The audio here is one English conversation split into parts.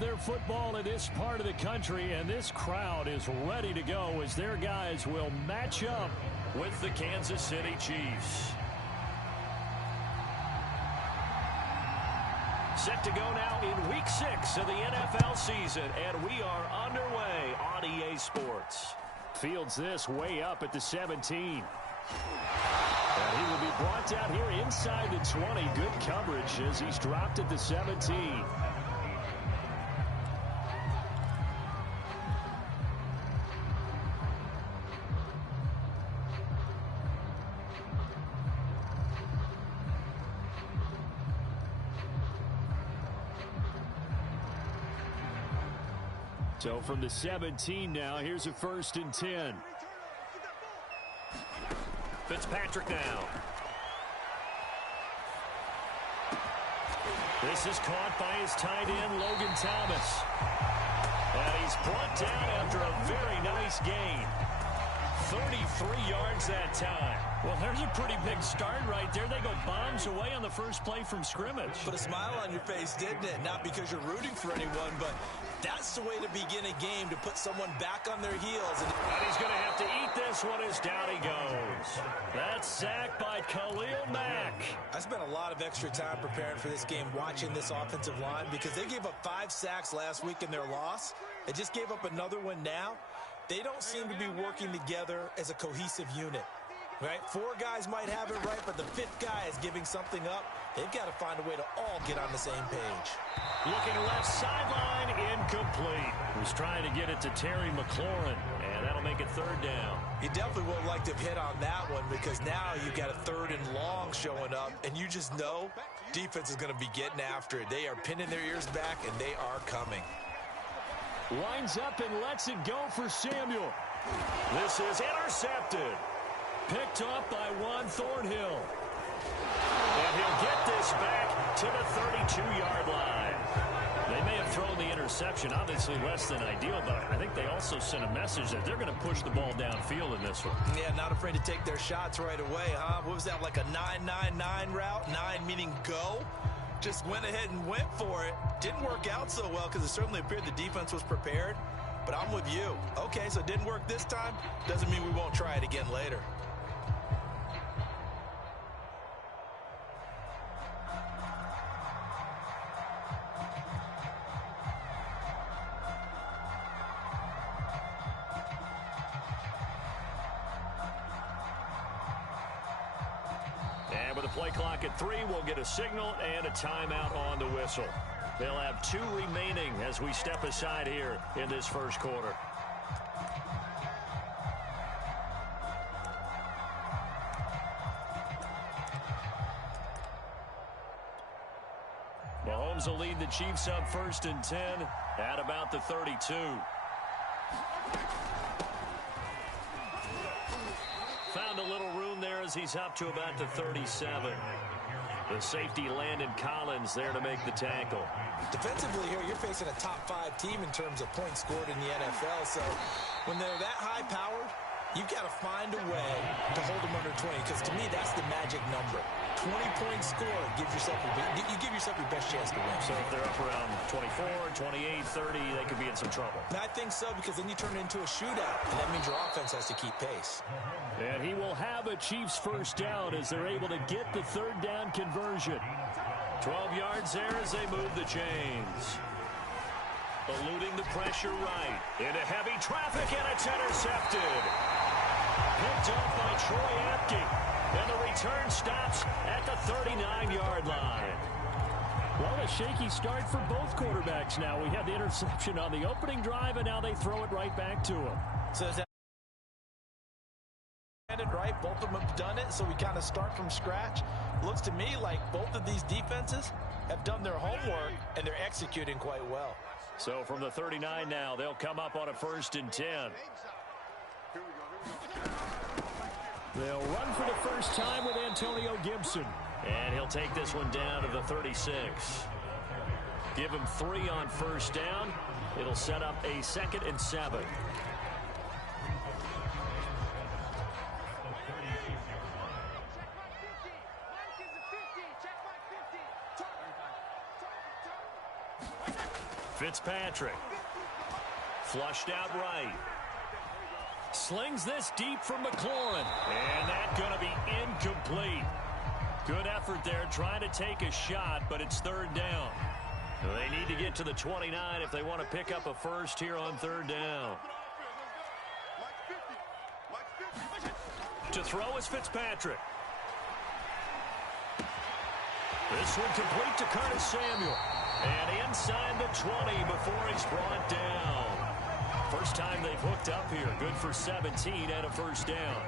love their football in this part of the country, and this crowd is ready to go as their guys will match up with the Kansas City Chiefs. Set to go now in Week 6 of the NFL season, and we are underway on EA Sports. Fields this way up at the 17. And he will be brought down here inside the 20. Good coverage as he's dropped at the 17. So from the 17 now, here's a 1st and 10. Fitzpatrick now. This is caught by his tight end, Logan Thomas. And he's brought down after a very nice gain. 33 yards that time. Well, there's a pretty big start right there. They go bombs away on the first play from scrimmage. Put a smile on your face, didn't it? Not because you're rooting for anyone, but that's the way to begin a game, to put someone back on their heels. And he's going to have to eat this one as down he goes. That's sacked by Khalil Mack. I spent a lot of extra time preparing for this game, watching this offensive line, because they gave up 5 sacks last week in their loss. They just gave up another one now. They don't seem to be working together as a cohesive unit. Right? 4 guys might have it right, but the 5th guy is giving something up. They've got to find a way to all get on the same page. Looking left sideline, incomplete. Was trying to get it to Terry McLaurin, and that'll make it 3rd down. You definitely would like to have hit on that one, because now you've got a 3rd and long showing up, and you just know defense is going to be getting after it. They are pinning their ears back, and they are coming. Lines up and lets it go for Samuel. This is intercepted. Picked up by Juan Thornhill. And he'll get this back to the 32-yard line. They may have thrown the interception, obviously less than ideal, but I think they also sent a message that they're going to push the ball downfield in this one. Yeah, not afraid to take their shots right away, huh? What was that, like a 9-9-9 route? 9 meaning go? Just went ahead and went for it. Didn't work out so well because it certainly appeared the defense was prepared. But I'm with you. Okay, so it didn't work this time. Doesn't mean we won't try it again later. And with the play clock at 3, we'll get a signal and a timeout on the whistle. They'll have 2 remaining as we step aside here in this first quarter. Mahomes will lead the Chiefs up 1st and 10 at about the 32. Found a little room there as he's up to about the 37. The safety Landon Collins there to make the tackle. Defensively here, you're facing a top 5 team in terms of points scored in the NFL. So when they're that high-powered, you've got to find a way to hold them under 20. Because to me, that's the magic number. 20 points scored, you give yourself your best chance to win. So if they're up around 24, 28, 30, they could be in some trouble. And I think so, because then you turn it into a shootout, and that means your offense has to keep pace. And he will have a Chiefs 1st down as they're able to get the 3rd down conversion. 12 yards there as they move the chains. Eluding the pressure right. Into heavy traffic, and it's intercepted. Picked up by Troy Apke. And the return stops at the 39-yard line. Well, a shaky start for both quarterbacks now. We had the interception on the opening drive, and now they throw it right back to him. So is that right? Both of them have done it, so we kind of start from scratch. Looks to me like both of these defenses have done their homework, and they're executing quite well. So from the 39 now, they'll come up on a 1st and 10. They'll run for the first time with Antonio Gibson. And he'll take this one down to the 36. Give him 3 on 1st down. It'll set up a 2nd and 7. Fitzpatrick. Flushed out right. Slings this deep from McLaurin. And that's going to be incomplete. Good effort there trying to take a shot, but it's third down. They need to get to the 29 if they want to pick up a first here on third down. To throw is Fitzpatrick. This one complete to Curtis Samuel. And inside the 20 before he's brought down. First time they've hooked up here. Good for 17 and a first down.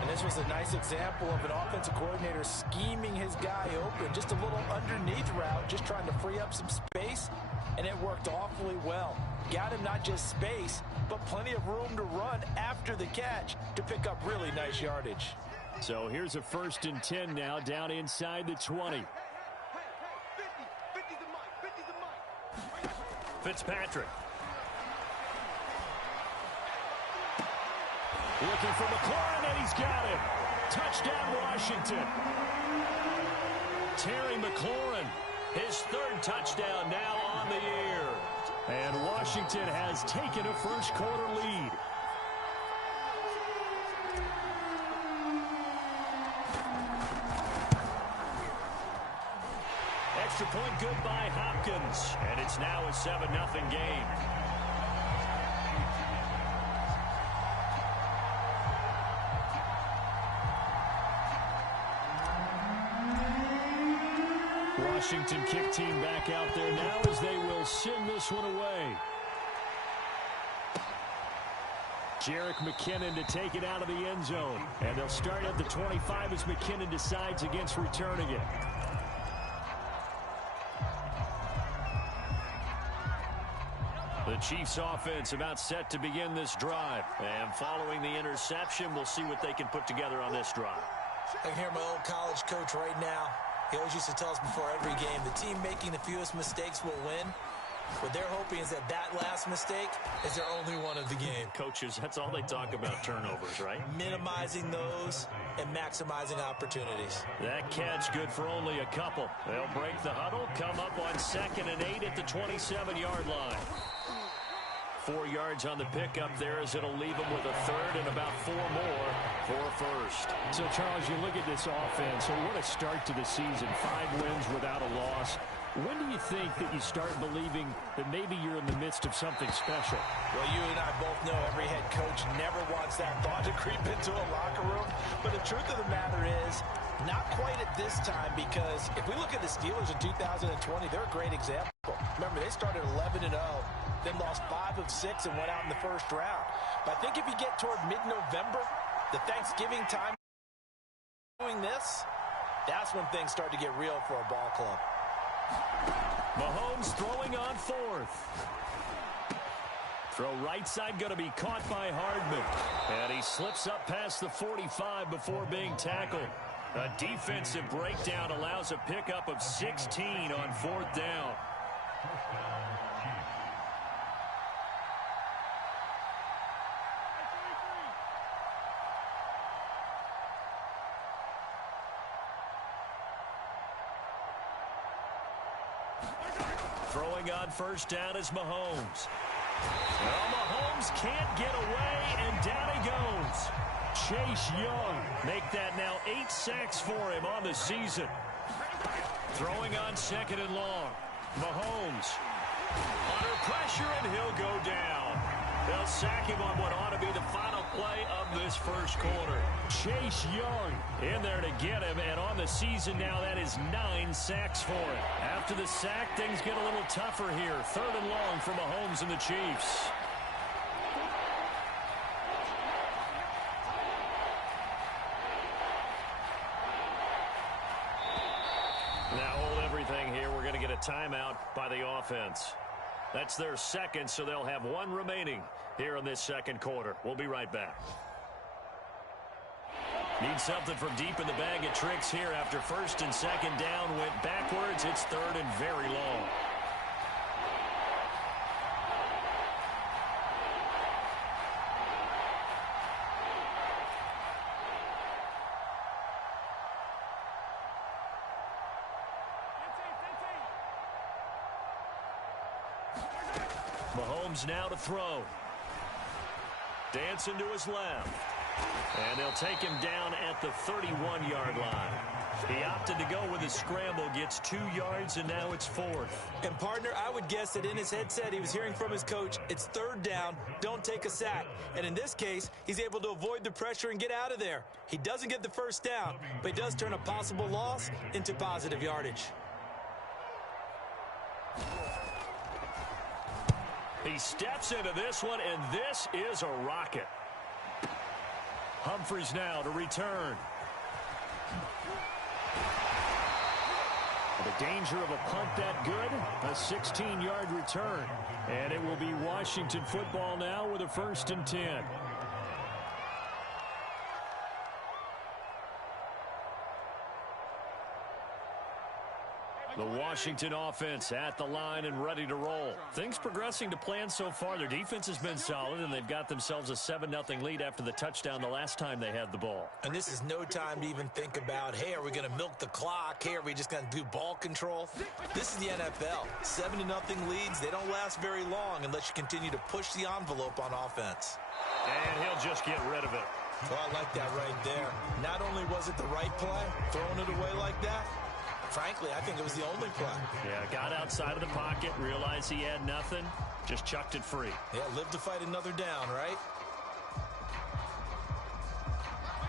And this was a nice example of an offensive coordinator scheming his guy open. Just a little underneath route, just trying to free up some space, and it worked awfully well. Got him not just space, but plenty of room to run after the catch to pick up really nice yardage. So here's a 1st and 10 now, down inside the 20. Fitzpatrick. Looking for McLaurin, and he's got him. Touchdown, Washington. Terry McLaurin, his 3rd touchdown now on the year. And Washington has taken a first-quarter lead. Extra point good by Hopkins. And it's now a 7-0 game. Washington kick team back out there now as they will send this one away. Jerick McKinnon to take it out of the end zone. And they'll start at the 25 as McKinnon decides against returning it. The Chiefs offense about set to begin this drive. And following the interception, we'll see what they can put together on this drive. I can hear my old college coach right now. He always used to tell us before every game, the team making the fewest mistakes will win. What they're hoping is that last mistake is their only one of the game. Coaches, that's all they talk about, turnovers, right? Minimizing those and maximizing opportunities. That catch good for only a couple. They'll break the huddle, come up on 2nd and 8 at the 27-yard line. 4 yards on the pickup there as it'll leave them with a 3rd and about 4 more for a first. So, Charles, you look at this offense, and what a start to the season. 5 wins without a loss. When do you think that you start believing that maybe you're in the midst of something special? Well, you and I both know every head coach never wants that thought to creep into a locker room. But the truth of the matter is, not quite at this time, because if we look at the Steelers in 2020, they're a great example. Remember, they started 11-0. Then lost 5 of 6 and went out in the first round. But I think if you get toward mid-November, the Thanksgiving time doing this, that's when things start to get real for a ball club. Mahomes throwing on 4th. Throw right side going to be caught by Hardman. And he slips up past the 45 before being tackled. A defensive breakdown allows a pickup of 16 on 4th down. Throwing on 1st down is Mahomes. Well, Mahomes can't get away, and down he goes. Chase Young make that now 8 sacks for him on the season. Throwing on 2nd and long. Mahomes under pressure, and he'll go down. They'll sack him on what ought to be the final play of this first quarter. Chase Young in there to get him, and on the season now, that is 9 sacks for him. After the sack, things get a little tougher here. 3rd and long for Mahomes and the Chiefs. Now hold everything here. We're going to get a timeout by the offense. That's their 2nd, so they'll have 1 remaining here in this 2nd quarter. We'll be right back. Need something from deep in the bag of tricks here after 1st and 2nd down went backwards. It's 3rd and very long. Mahomes now to throw. Dancing to his left. And they'll take him down at the 31-yard line. He opted to go with his scramble, gets 2 yards, and now it's 4th. And, partner, I would guess that in his headset he was hearing from his coach, it's 3rd down, don't take a sack. And in this case, he's able to avoid the pressure and get out of there. He doesn't get the 1st down, but he does turn a possible loss into positive yardage. He steps into this one, and this is a rocket. Humphries now to return. The danger of a punt that good, a 16-yard return. And it will be Washington football now with a 1st and 10. The Washington offense at the line and ready to roll. Things progressing to plan so far. Their defense has been solid, and they've got themselves a 7-0 lead after the touchdown the last time they had the ball. And this is no time to even think about, hey, are we going to milk the clock? Hey, are we just going to do ball control? This is the NFL. 7-0 leads, they don't last very long unless you continue to push the envelope on offense. And he'll just get rid of it. Oh, I like that right there. Not only was it the right play, throwing it away like that, frankly, I think it was the only play. Yeah, got outside of the pocket, realized he had nothing, just chucked it free. Yeah, live to fight another down, right?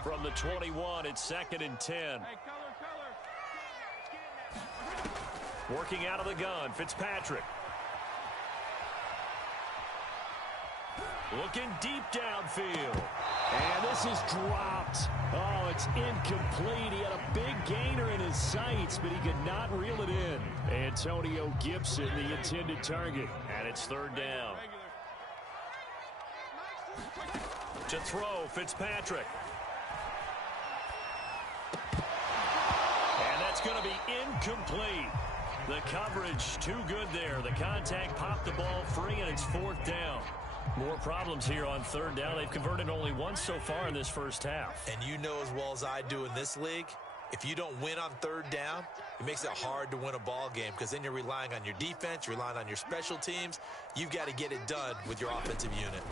From the 21, it's 2nd and 10. Working out of the gun, Fitzpatrick. Looking deep downfield. And this is dropped. Oh, it's incomplete. He had a big gainer in his sights, but he could not reel it in. Antonio Gibson, the intended target. And it's 3rd down. To throw, Fitzpatrick. And that's going to be incomplete. The coverage too good there. The contact popped the ball free, and it's 4th down. More problems here on 3rd down. They've converted only once so far in this first half. And you know as well as I do in this league, if you don't win on 3rd down, it makes it hard to win a ball game because then you're relying on your defense, you're relying on your special teams. You've got to get it done with your offensive unit.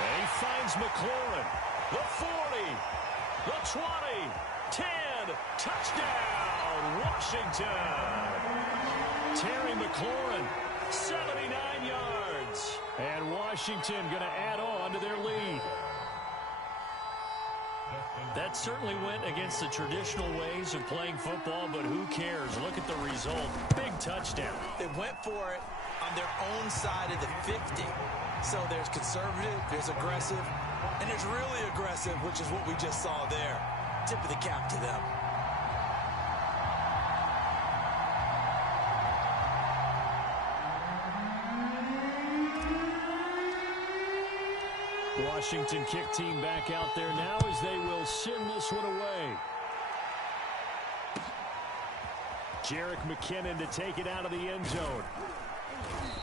And he finds McLaurin. The 40, the 20, 10, touchdown, Washington. Terry McLaurin. 79 yards. And Washington going to add on to their lead. That certainly went against the traditional ways of playing football, but who cares? Look at the result. Big touchdown. They went for it on their own side of the 50. So there's conservative, there's aggressive, and there's really aggressive, which is what we just saw there. Tip of the cap to them. Washington kick team back out there now as they will send this one away. Jerick McKinnon to take it out of the end zone.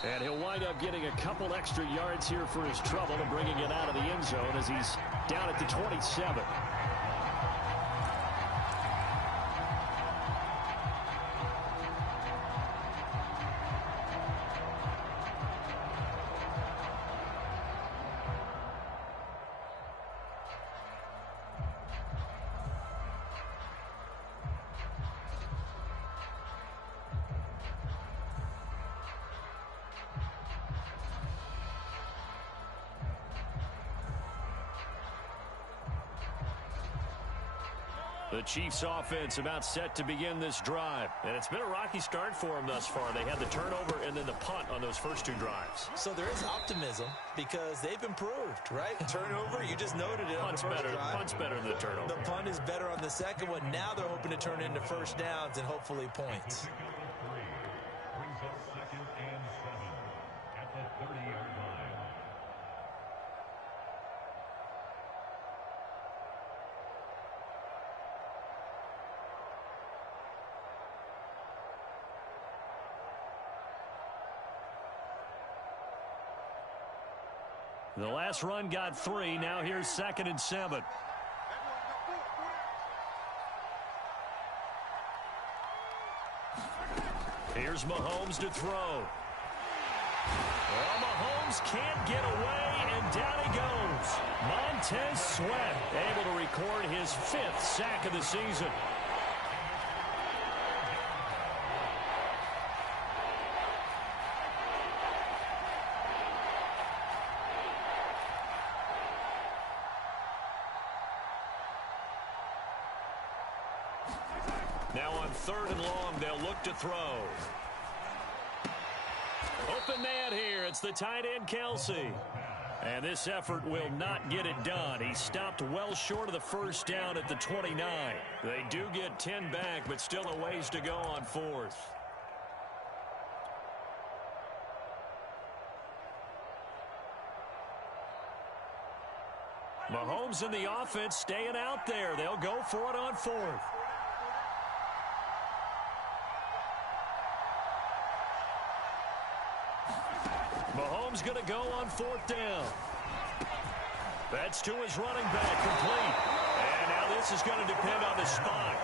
And he'll wind up getting a couple extra yards here for his trouble and bringing it out of the end zone as he's down at the 27. The Chiefs offense about set to begin this drive. And it's been a rocky start for them thus far. They had the turnover and then the punt on those first 2 drives. So there is optimism because they've improved, right? Turnover, you just noted it on the first drive. Punt's better than the turnover. The punt is better on the second one. Now they're hoping to turn into 1st downs and hopefully points. Brings up 2nd and 7 at the 30-yard line. The last run got 3. Now here's 2nd and 7. Here's Mahomes to throw. Well, Mahomes can't get away, and down he goes. Montez Sweat able to record his 5th sack of the season. Now on 3rd and long, they'll look to throw. Open man here. It's the tight end, Kelsey. And this effort will not get it done. He stopped well short of the first down at the 29. They do get 10 back, but still a ways to go on 4th. Mahomes and the offense staying out there. They'll go for it on 4th. Mahomes going to go on 4th down. That's to his running back, complete. And now this is going to depend on the spot.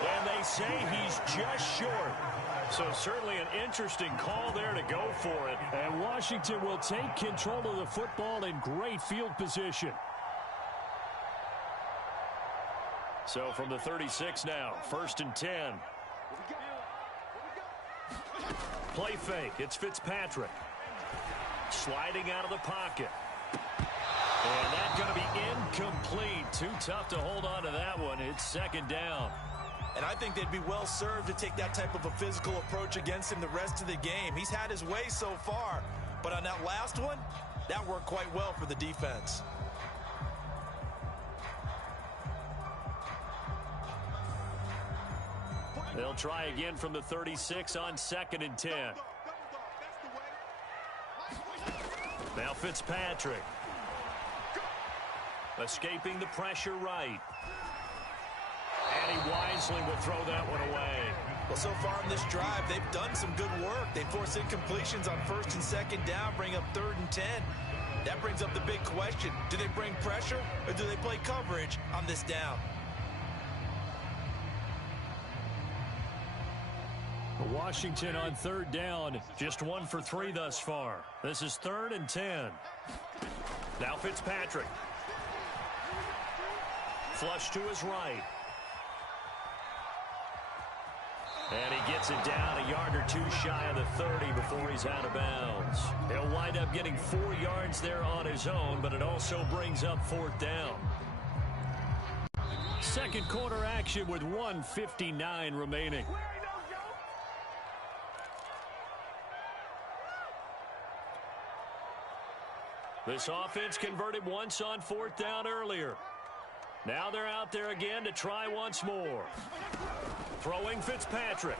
And they say he's just short. So certainly an interesting call there to go for it. And Washington will take control of the football in great field position. So from the 36 now, 1st and 10. Play fake. It's Fitzpatrick. Sliding out of the pocket. And that's going to be incomplete. Too tough to hold on to that one. It's 2nd down. And I think they'd be well served to take that type of a physical approach against him the rest of the game. He's had his way so far. But on that last one, that worked quite well for the defense. They'll try again from the 36 on 2nd and 10. Now Fitzpatrick. Escaping the pressure right. And he wisely will throw that one away. Well, so far in this drive, they've done some good work. They force incompletions on 1st and 2nd down, bring up 3rd and 10. That brings up the big question. Do they bring pressure or do they play coverage on this down? Washington on 3rd down, just 1 for 3 thus far. This is 3rd and 10. Now Fitzpatrick. Flush to his right. And he gets it down a yard or 2 shy of the 30 before he's out of bounds. He'll wind up getting 4 yards there on his own, but it also brings up 4th down. 2nd quarter action with 1:59 remaining. This offense converted once on 4th down earlier. Now they're out there again to try once more. Throwing Fitzpatrick.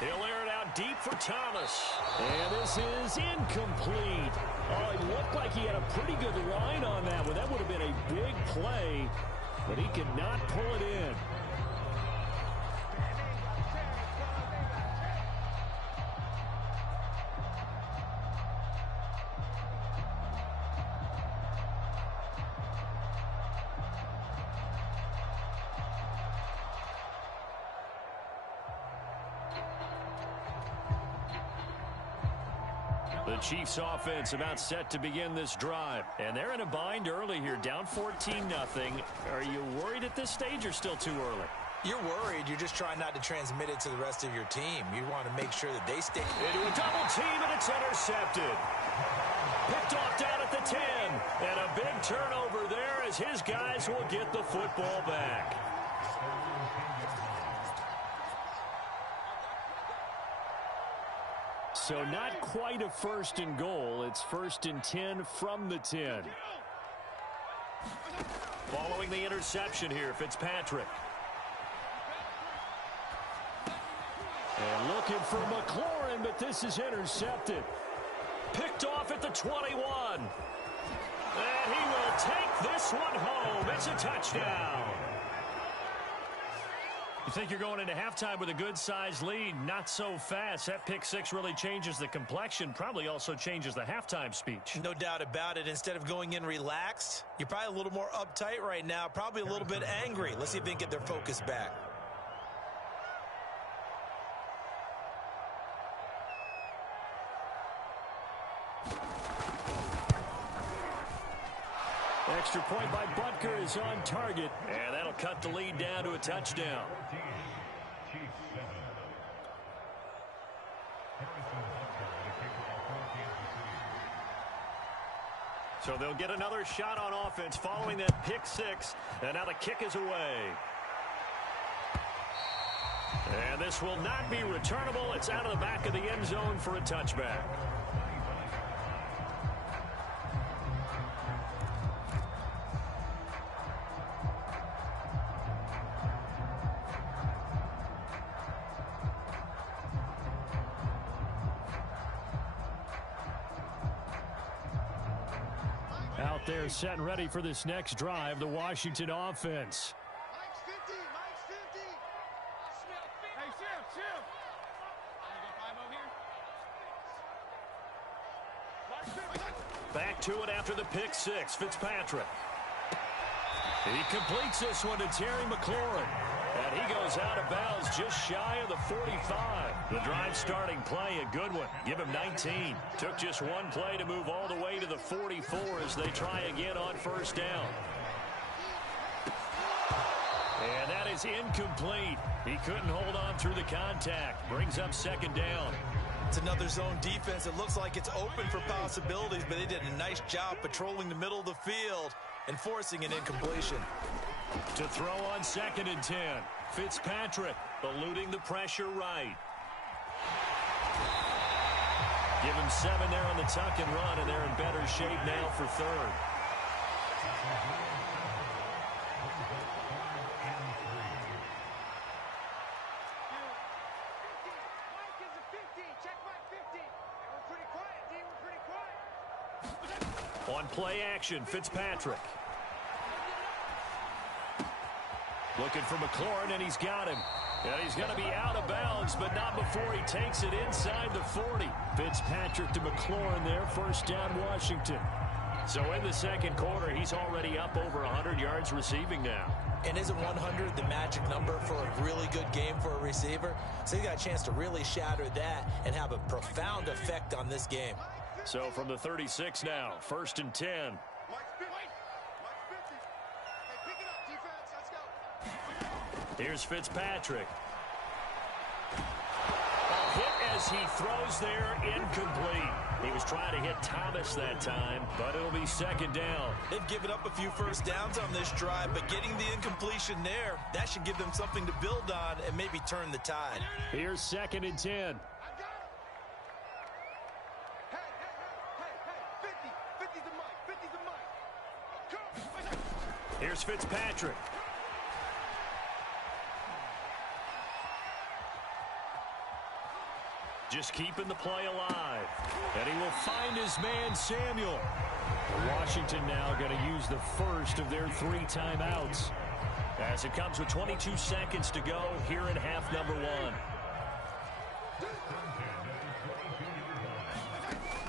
He'll air it out deep for Thomas. And this is incomplete. Oh, it looked like he had a pretty good line on that one. That would have been a big play, but he could not pull it in. The Chiefs offense about set to begin this drive. And they're in a bind early here, down 14-0. Are you worried at this stage or still too early? You're worried. You're just trying not to transmit it to the rest of your team. You want to make sure that they stay. Into a double team, and it's intercepted. Picked off down at the 10. And a big turnover there as his guys will get the football back. So not quite a 1st and goal. It's 1st and 10 from the 10. Following the interception here, Fitzpatrick. And looking for McLaurin, but this is intercepted. Picked off at the 21. And he will take this one home. It's a touchdown. You think you're going into halftime with a good-sized lead? Not so fast. That pick 6 really changes the complexion, probably also changes the halftime speech. No doubt about it. Instead of going in relaxed, you're probably a little more uptight right now, probably a little bit angry. Let's see if they can get their focus back. Extra point by Butker is on target, and that'll cut the lead down to a touchdown. So they'll get another shot on offense following that pick six, and now the kick is away. And this will not be returnable. It's out of the back of the end zone for a touchback. Out there set and ready for this next drive, the Washington offense. Back to it after the pick six, Fitzpatrick. He completes this one to Terry McLaurin. And he goes out of bounds just shy of the 45. The drive starting play, a good one. Give him 19. Took just one play to move all the way to the 44 as they try again on first down. And that is incomplete. He couldn't hold on through the contact. Brings up second down. It's another zone defense. It looks like it's open for possibilities, but they did a nice job patrolling the middle of the field and forcing an incompletion. To throw on second and 10. Fitzpatrick eluding the pressure right. Give him 7 there on the tuck and run, and they're in better shape now for third. On play action, Fitzpatrick. Looking for McLaurin, and he's got him. And he's going to be out of bounds, but not before he takes it inside the 40. Fitzpatrick to McLaurin there, first down Washington. So in the second quarter, he's already up over 100 yards receiving now. And isn't 100 the magic number for a really good game for a receiver? So he got a chance to really shatter that and have a profound effect on this game. So from the 36 now, first and 10. Here's Fitzpatrick. A hit as he throws there, incomplete. He was trying to hit Thomas that time, but it'll be second down. They've given up a few first downs on this drive, but getting the incompletion there, that should give them something to build on and maybe turn the tide. Here's second and 10. Here's Fitzpatrick. Just keeping the play alive. And he will find his man, Samuel. Washington now going to use the first of their 3 timeouts, as it comes with 22 seconds to go here in half number 1.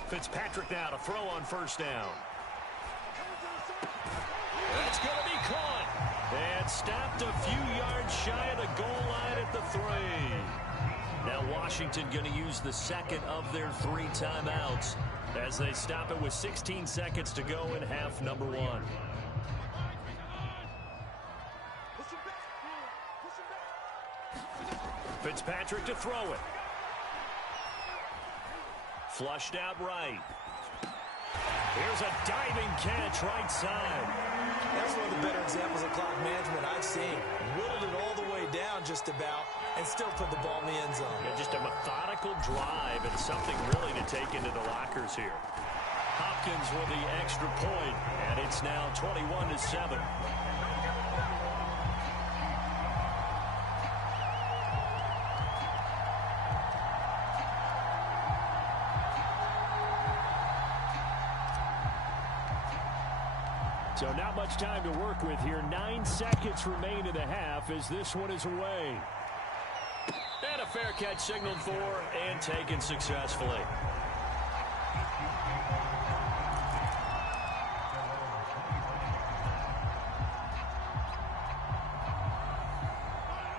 Fitzpatrick now to throw on first down. That's going to be caught and stopped a few yards shy of the goal line at the 3. Now Washington going to use the second of their 3 timeouts as they stop it with 16 seconds to go in half number 1. Fitzpatrick to throw it. Flushed out right. Here's a diving catch right side. That's one of the better examples of clock management I've seen. Whittled it all the way down just about and still put the ball in the end zone. Yeah, just a methodical drive and something really to take into the lockers here. Hopkins with the extra point, and it's now 21-7. So not much time to work with here. 9 seconds remain in the half as this one is away. And a fair catch signaled for and taken successfully.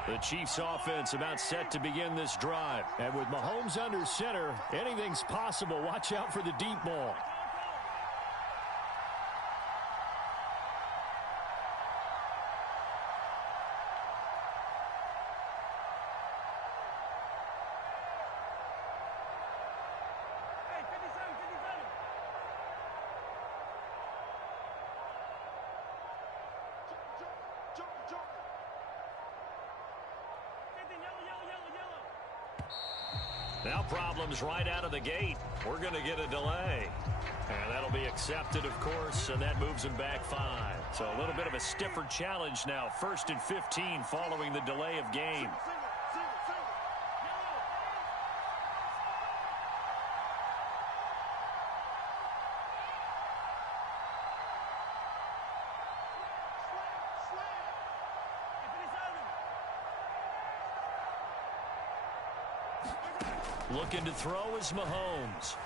The Chiefs offense about set to begin this drive. And with Mahomes under center, anything's possible. Watch out for the deep ball. Now problems right out of the gate. We're going to get a delay. And that'll be accepted, of course, and that moves him back 5. So a little bit of a stiffer challenge now. 1st and 15 following the delay of game. Looking to throw is Mahomes.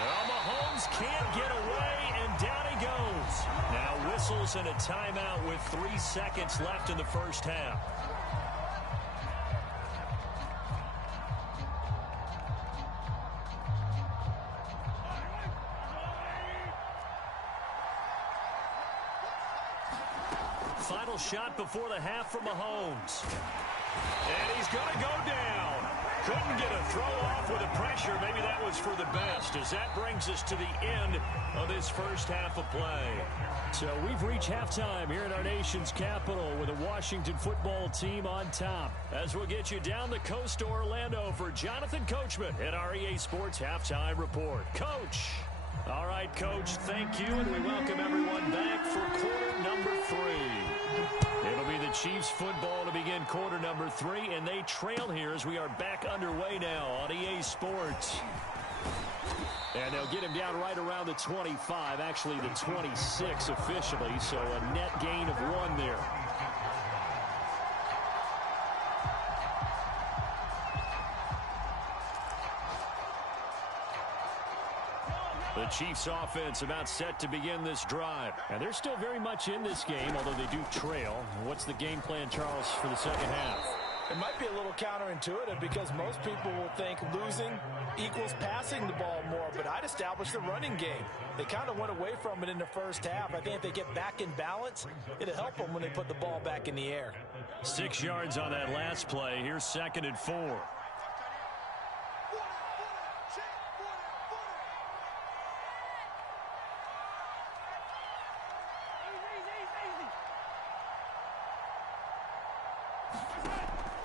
Well, Mahomes can't get away, and down he goes. Now whistles and a timeout with 3 seconds left in the first half. Final shot before the half from Mahomes. And he's going to go down. Couldn't get a throw off with the pressure. Maybe that was for the best, as that brings us to the end of this first half of play. So we've reached halftime here in our nation's capital with the Washington football team on top. As we'll get you down the coast to Orlando for Jonathan Coachman at our EA Sports Halftime Report. Coach. All right, Coach, thank you, and we welcome everyone back for quarter number 3. It'll be the Chiefs football to begin quarter number 3, and they trail here as we are back underway now on EA Sports. And they'll get him down right around the 25, actually the 26 officially, so a net gain of 1 there. The Chiefs offense about set to begin this drive. And they're still very much in this game, although they do trail. What's the game plan, Charles, for the second half? It might be a little counterintuitive because most people will think losing equals passing the ball more, but I'd establish the running game. They kind of went away from it in the first half. I think if they get back in balance, it'll help them when they put the ball back in the air. 6 yards on that last play. Here's 2nd and 4.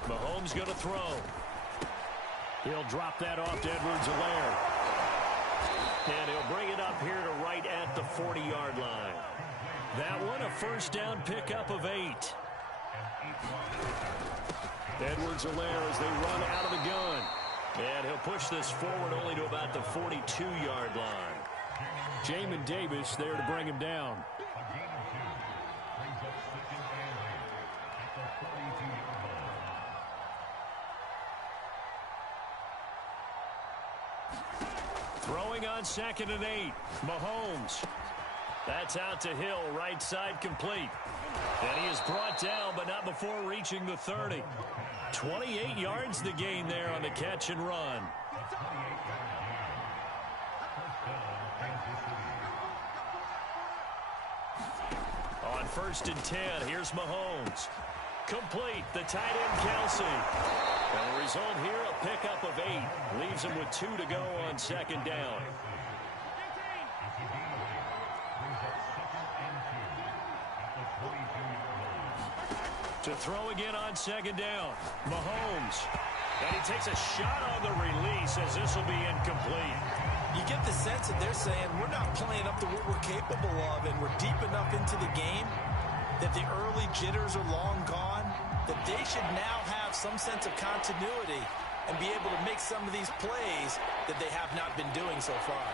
Mahomes going to throw. He'll drop that off to Edwards-Helaire. And he'll bring it up here to right at the 40-yard line. That one a first down pickup of 8. Edwards-Helaire as they run out of the gun. And he'll push this forward only to about the 42-yard line. Jamin Davis there to bring him down. Throwing on 2nd and 8. Mahomes. That's out to Hill, right side complete. And he is brought down, but not before reaching the 30. 28 yards the gain there on the catch and run. On 1st and 10, here's Mahomes. Complete, the tight end Kelsey. And the result here, a pickup of 8. Leaves him with 2 to go on 2nd down. To throw again on 2nd down. Mahomes. And he takes a shot on the release as this will be incomplete. You get the sense that they're saying we're not playing up to what we're capable of, and we're deep enough into the game that the early jitters are long gone, that they should now have some sense of continuity and be able to make some of these plays that they have not been doing so far.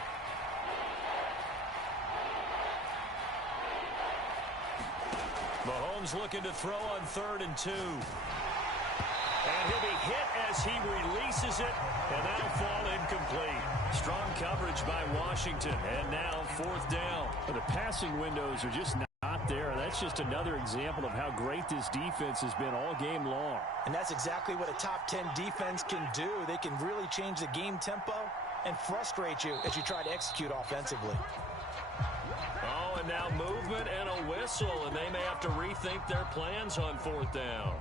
Mahomes looking to throw on 3rd and 2. And he'll be hit as he releases it, and that'll fall incomplete. Strong coverage by Washington, and now 4th down. The passing windows are just not there. That's just another example of how great this defense has been all game long. And that's exactly what a top 10 defense can do. They can really change the game tempo and frustrate you as you try to execute offensively. Oh, and now movement and a whistle, and they may have to rethink their plans on 4th down.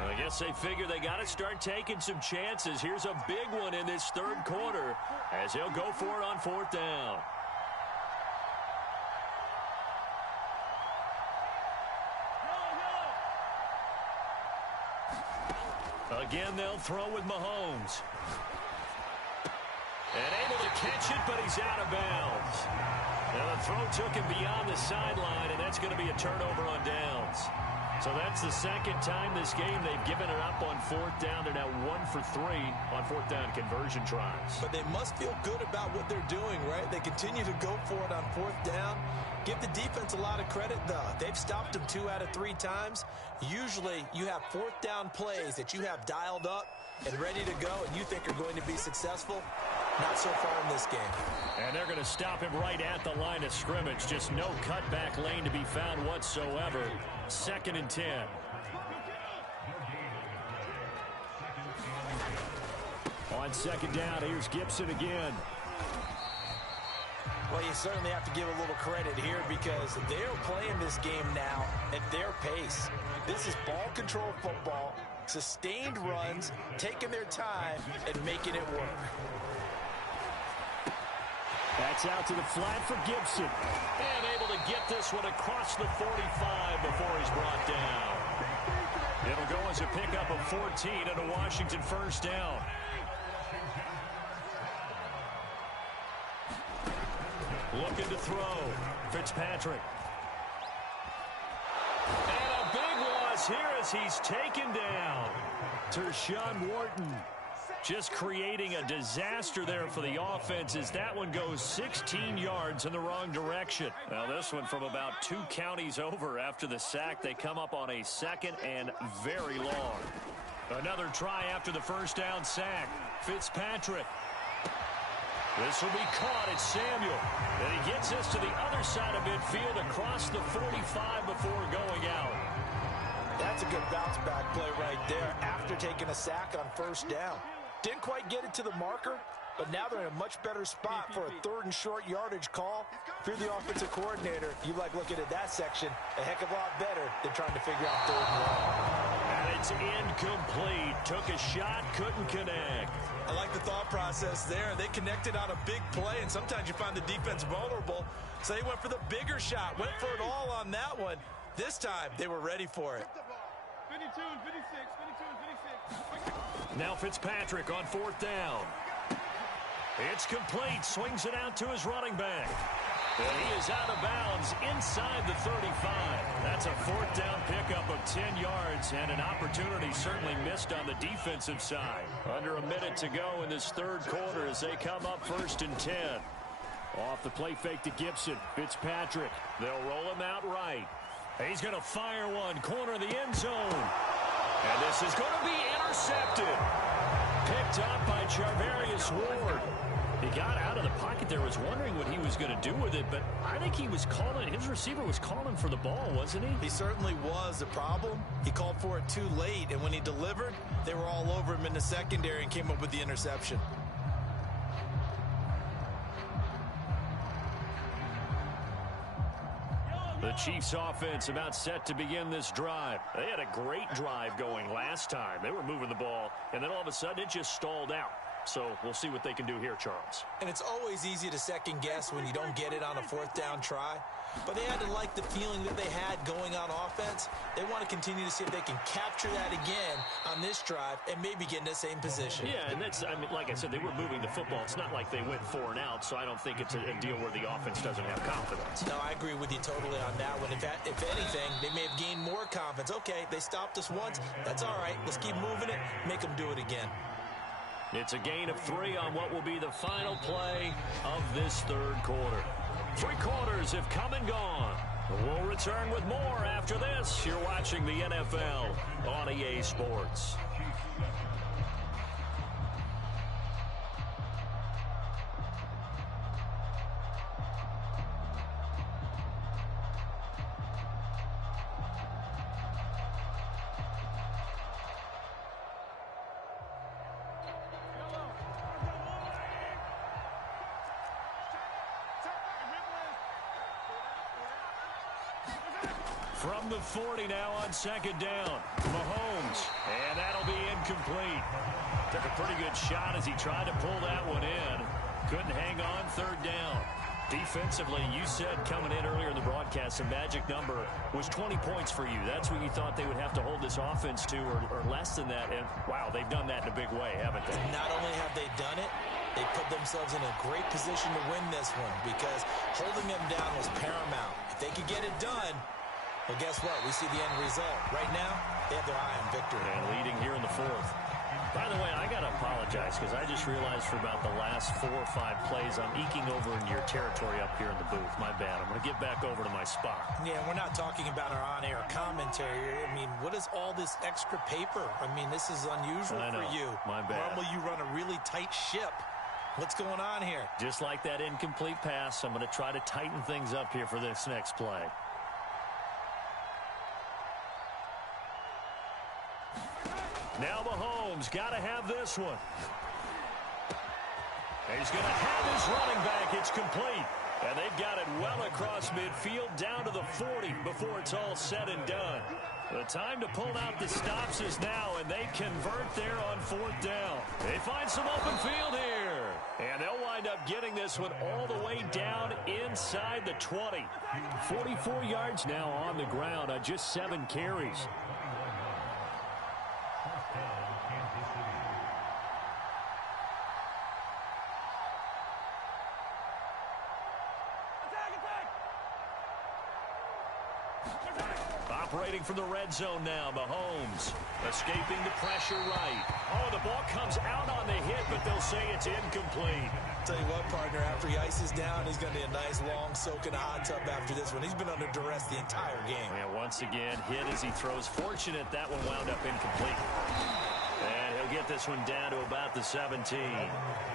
I guess they figure they got to start taking some chances. Here's a big one in this 3rd quarter as he'll go for it on 4th down. Again, they'll throw with Mahomes. And able to catch it, but he's out of bounds. Now the throw took him beyond the sideline, and that's going to be a turnover on downs. So that's the second time this game they've given it up on fourth down. They're now 1 for 3 on fourth down conversion tries. But they must feel good about what they're doing, right? They continue to go for it on fourth down. Give the defense a lot of credit, though. They've stopped them 2 out of 3 times. Usually you have fourth down plays that you have dialed up and ready to go and you think are going to be successful. Not so far in this game. And they're going to stop him right at the line of scrimmage. Just no cutback lane to be found whatsoever. 2nd and 10. On 2nd down, here's Gibson again. Well, you certainly have to give a little credit here because they're playing this game now at their pace. This is ball control football, sustained runs, taking their time, and making it work. That's out to the flat for Gibson. And able to get this one across the 45 before he's brought down. It'll go as a pickup of 14 and a Washington first down. Looking to throw. Fitzpatrick. And a big loss here as he's taken down. Tershawn Wharton just creating a disaster there for the offense as that one goes 16 yards in the wrong direction. Now this one from about 2 counties over after the sack. They come up on a 2nd and very long. Another try after the first down sack. Fitzpatrick. This will be caught. It's Samuel. And he gets us to the other side of midfield across the 45 before going out. That's a good bounce back play right there after taking a sack on first down. Didn't quite get it to the marker, but now they're in a much better spot for a 3rd and short yardage call. If you're the offensive coordinator, you like looking at that section a heck of a lot better than trying to figure out 3rd and 1. And it's incomplete. Took a shot, couldn't connect. I like the thought process there. They connected on a big play, and sometimes you find the defense vulnerable. So they went for the bigger shot, went for it all on that one. This time, they were ready for it. 52 and 56, 52 and 56. Now Fitzpatrick on fourth down. It's complete. Swings it out to his running back. And he is out of bounds inside the 35. That's a fourth down pickup of 10 yards and an opportunity certainly missed on the defensive side. Under a minute to go in this 3rd quarter as they come up 1st and 10. Off the play fake to Gibson. Fitzpatrick. They'll roll him out right. He's going to fire one. Corner of the end zone. And this is going to be intercepted. Picked up by Charvarius Ward. He got out of the pocket there, was wondering what he was going to do with it, but I think he was calling, his receiver was calling for the ball, wasn't he? He certainly was. The problem, he called for it too late, and when he delivered, they were all over him in the secondary and came up with the interception. The Chiefs offense about set to begin this drive. They had a great drive going last time. They were moving the ball, and then all of a sudden it just stalled out. So we'll see what they can do here, Charles. And it's always easy to second guess when you don't get it on a 4th down try. But they had to like the feeling that they had going on offense. They want to continue to see if they can capture that again on this drive and maybe get in the same position. Yeah, and that's, I mean, like I said, they were moving the football. It's not like they went 4 and out, so I don't think it's a deal where the offense doesn't have confidence. No, I agree with you totally on that one. If anything, they may have gained more confidence. Okay, they stopped us once. That's all right. Let's keep moving it, make them do it again. It's a gain of 3 on what will be the final play of this 3rd quarter. 3 quarters have come and gone. We'll return with more after this. You're watching the NFL on EA Sports. From the 40 now on 2nd down. Mahomes. And that'll be incomplete. Took a pretty good shot as he tried to pull that one in. Couldn't hang on 3rd down. Defensively, you said coming in earlier in the broadcast, the magic number was 20 points for you. That's what you thought they would have to hold this offense to, or less than that. And, wow, they've done that in a big way, haven't they? Not only have they done it, they put themselves in a great position to win this one because holding them down was paramount. If they could get it done, well, guess what? We see the end result. Right now, they have their eye on victory. And leading here in the fourth. By the way, I got to apologize because I just realized for about the last 4 or 5 plays, I'm eking over into your territory up here in the booth. My bad. I'm going to get back over to my spot. Yeah, we're not talking about our on-air commentary. I mean, what is all this extra paper? I mean, this is unusual for you. My bad. Normally, you run a really tight ship. What's going on here? Just like that incomplete pass, I'm going to try to tighten things up here for this next play. Now Mahomes got to have this one. And he's going to have his running back. It's complete. And they've got it well across midfield down to the 40 before it's all said and done. The time to pull out the stops is now, and they convert there on 4th down. They find some open field here. And they'll wind up getting this one all the way down inside the 20. 44 yards now on the ground on just 7 carries. Operating from the red zone now, Mahomes escaping the pressure right. Oh, the ball comes out on the hit, but they'll say it's incomplete. Tell you what, partner, after he ices down, he's going to need a nice long soak in a hot tub after this one. He's been under duress the entire game. And once again, hit as he throws. Fortunate that one wound up incomplete. And he'll get this one down to about the 17.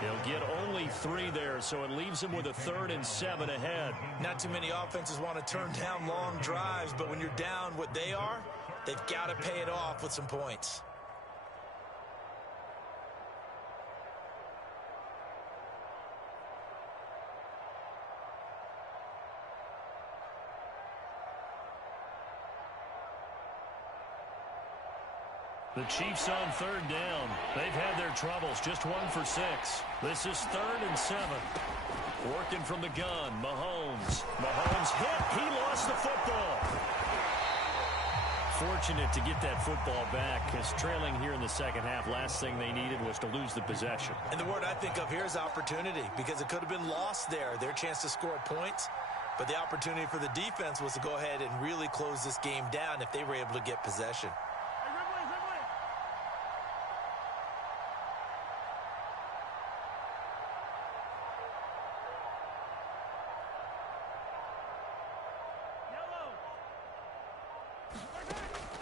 He'll get only 3 there, so it leaves him with a 3rd and 7 ahead. Not too many offenses want to turn down long drives, but when you're down what they are, they've got to pay it off with some points. The Chiefs on 3rd down. They've had their troubles, just 1 for 6. This is 3rd and 7. Working from the gun, Mahomes. Mahomes hit. He lost the football. Fortunate to get that football back, because trailing here in the second half, last thing they needed was to lose the possession. And the word I think of here is opportunity, because it could have been lost there, their chance to score points. But the opportunity for the defense was to go ahead and really close this game down if they were able to get possession.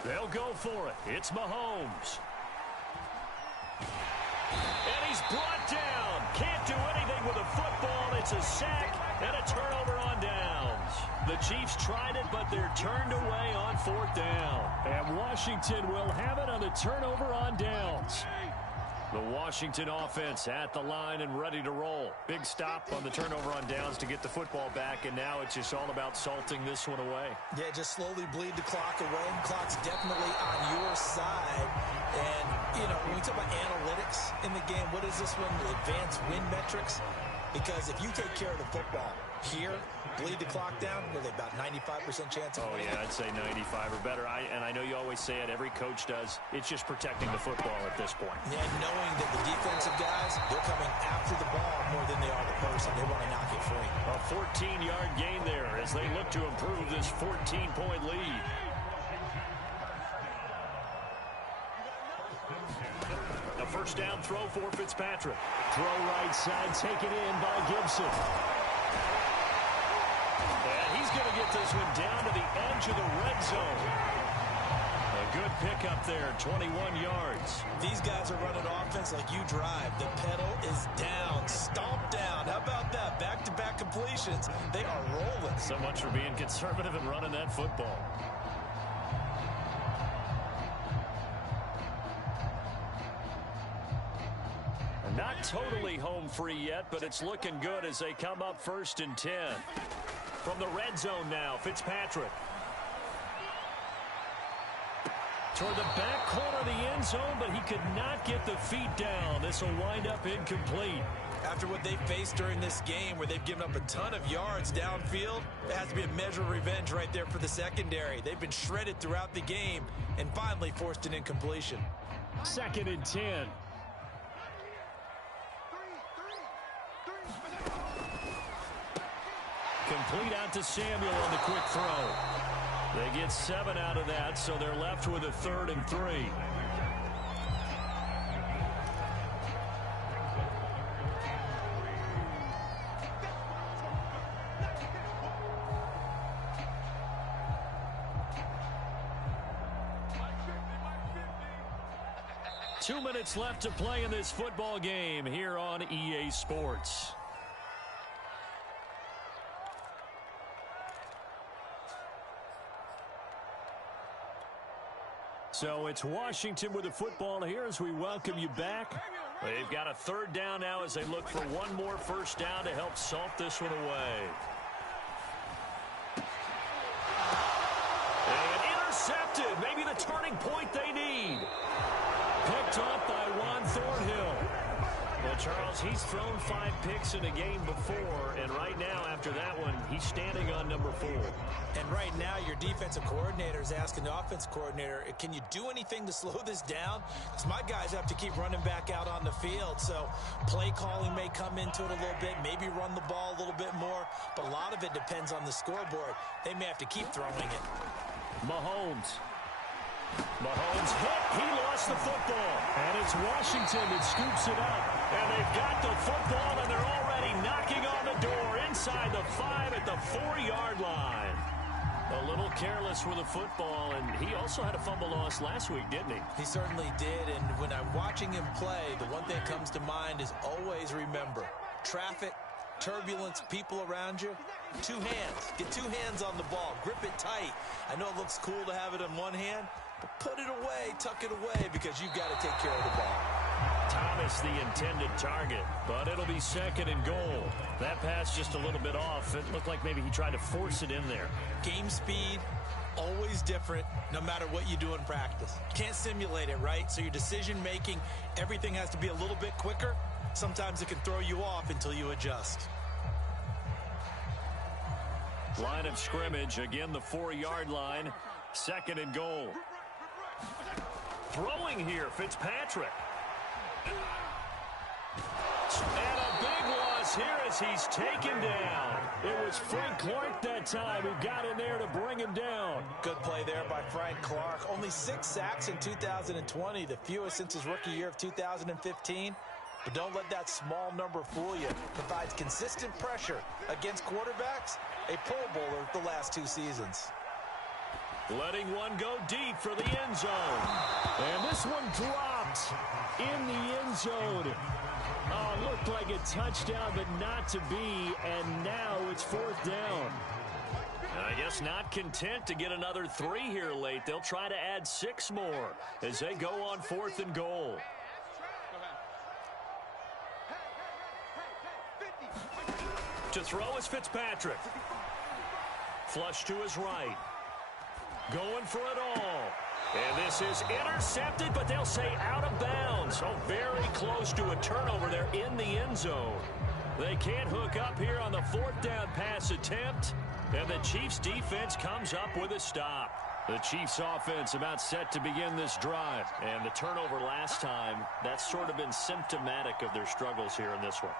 They'll go for it. It's Mahomes. And he's brought down. Can't do anything with a football. It's a sack and a turnover on downs. The Chiefs tried it, but they're turned away on 4th down. And Washington will have it on the turnover on downs. The Washington offense at the line and ready to roll. Big stop on the turnover on downs to get the football back, and now it's just all about salting this one away. Yeah, just slowly bleed the clock away. Clock's definitely on your side. And, you know, when we talk about analytics in the game, what is this one? The advanced win metrics? Because if you take care of the football here, bleed the clock down, what are they, about 95% chance of winning? Yeah, I'd say 95 or better. And I know you always say it, every coach does. It's just protecting the football at this point. Yeah, knowing that the defensive guys, they're coming after the ball more than they are the person. They want to knock it free. A 14-yard gain there as they look to improve this 14-point lead. A first down throw for Fitzpatrick. Throw right side, taken in by Gibson. And he's going to get this one down to the edge of the red zone. A good pickup there, 21 yards. These guys are running offense like you drive. The pedal is down, stomped down. How about that? Back-to-back completions. They are rolling. So much for being conservative and running that football. Not totally home free yet, but it's looking good as they come up 1st and 10. From the red zone now, Fitzpatrick. Toward the back corner of the end zone, but he could not get the feet down. This will wind up incomplete. After what they faced during this game where they've given up a ton of yards downfield, it has to be a measure of revenge right there for the secondary. They've been shredded throughout the game and finally forced an incompletion. 2nd and 10. Complete out to Samuel on the quick throw. They get 7 out of that, so they're left with a 3rd and 3. Two minutes left to play in this football game here on EA Sports. So it's Washington with the football here as we welcome you back. They've got a 3rd down now as they look for one more first down to help salt this one away. And intercepted. Maybe the turning point they need. Picked up by Juan Thornhill. Well, Charles, he's thrown 5 picks in a game before, and right now, after that one, he's standing on number 4. And right now, your defensive coordinator is asking the offense coordinator, can you do anything to slow this down? Because my guys have to keep running back out on the field, so play calling may come into it a little bit, maybe run the ball a little bit more, but a lot of it depends on the scoreboard. They may have to keep throwing it. Mahomes hit. He lost the football. And it's Washington that scoops it up. And they've got the football, and they're already knocking on the door inside the 5 at the 4-yard line. A little careless with the football, and he also had a fumble loss last week, didn't he? He certainly did, and when I'm watching him play, the one thing that comes to mind is always remember, traffic, turbulence, people around you, 2 hands. Get 2 hands on the ball. Grip it tight. I know it looks cool to have it in one hand, but put it away, tuck it away, because you've got to take care of the ball. Thomas the intended target, but it'll be 2nd and goal. That pass just a little bit off. It looked like maybe he tried to force it in there. Game speed, always different, no matter what you do in practice. You can't simulate it, right? So your decision-making, everything has to be a little bit quicker. Sometimes it can throw you off until you adjust. Line of scrimmage, again the 4-yard line, 2nd and goal. Throwing here, Fitzpatrick. And a big loss here as he's taken down. It was Frank Clark that time who got in there to bring him down. Good play there by Frank Clark. Only 6 sacks in 2020, the fewest since his rookie year of 2015. But don't let that small number fool you. Provides consistent pressure against quarterbacks. A Pro Bowler the last 2 seasons. Letting one go deep for the end zone. And this one dropped in the end zone. Oh, looked like a touchdown, but not to be. And now it's 4th down. I guess not content to get another 3 here late. They'll try to add 6 more as they go on 4th and goal. To throw is Fitzpatrick. Flush to his right. Going for it all. And this is intercepted, but they'll say out of bounds. Oh, very close to a turnover there in the end zone. They can't hook up here on the 4th down pass attempt. And the Chiefs defense comes up with a stop. The Chiefs offense about set to begin this drive. And the turnover last time, that's sort of been symptomatic of their struggles here in this one.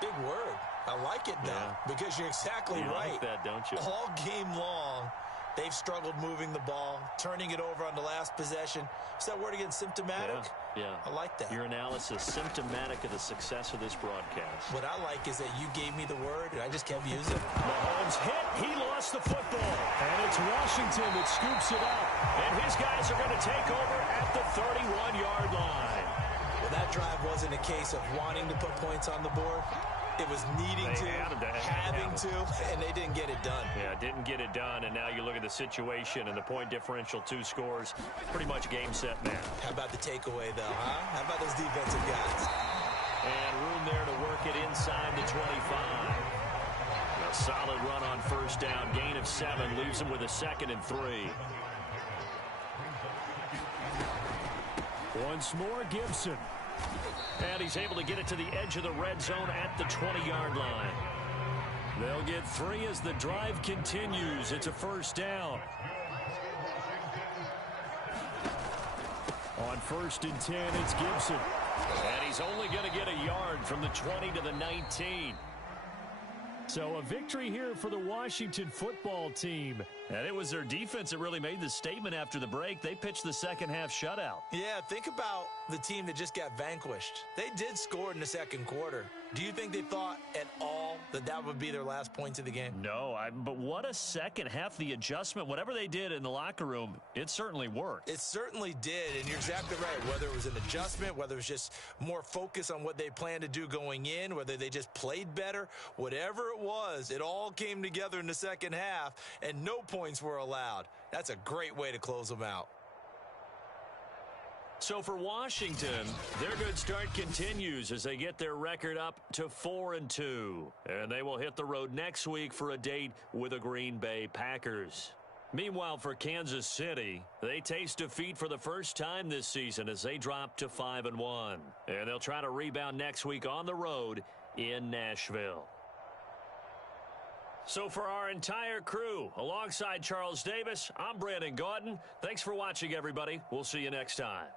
Big word. I like it now, because you're exactly right. You like that, don't you? All game long, they've struggled moving the ball, turning it over on the last possession. Is that word again, symptomatic? Yeah. I like that. Your analysis, symptomatic of the success of this broadcast. What I like is that you gave me the word, and I just kept using it. Mahomes hit. He lost the football. And it's Washington that scoops it up. And his guys are going to take over at the 31-yard line. Well, that drive wasn't a case of wanting to put points on the board. It was needing to, having to, and they didn't get it done. Yeah, didn't get it done, and now you look at the situation and the point differential, 2 scores, pretty much game, set, match. How about the takeaway, though, huh? How about those defensive guys? And room there to work it inside the 25. A solid run on 1st down, gain of 7, leaves them with a 2nd and 3. Once more, Gibson. And he's able to get it to the edge of the red zone at the 20-yard line. They'll get 3 as the drive continues. It's a first down. On 1st and 10, it's Gibson. And he's only going to get a yard from the 20 to the 19. So a victory here for the Washington football team. And it was their defense that really made the statement after the break. They pitched the second-half shutout. Yeah, think about the team that just got vanquished. They did score in the second quarter. Do you think they thought at all that that would be their last points of the game? No, but what a second half. The adjustment, whatever they did in the locker room, it certainly worked. It certainly did, and you're exactly right. Whether it was an adjustment, whether it was just more focus on what they planned to do going in, whether they just played better, whatever it was, it all came together in the second half, and no points were allowed. That's a great way to close them out. So for Washington, their good start continues as they get their record up to 4-2. And they will hit the road next week for a date with the Green Bay Packers. Meanwhile, for Kansas City, they taste defeat for the first time this season as they drop to 5-1. And they'll try to rebound next week on the road in Nashville. So for our entire crew, alongside Charles Davis, I'm Brandon Gautin. Thanks for watching, everybody. We'll see you next time.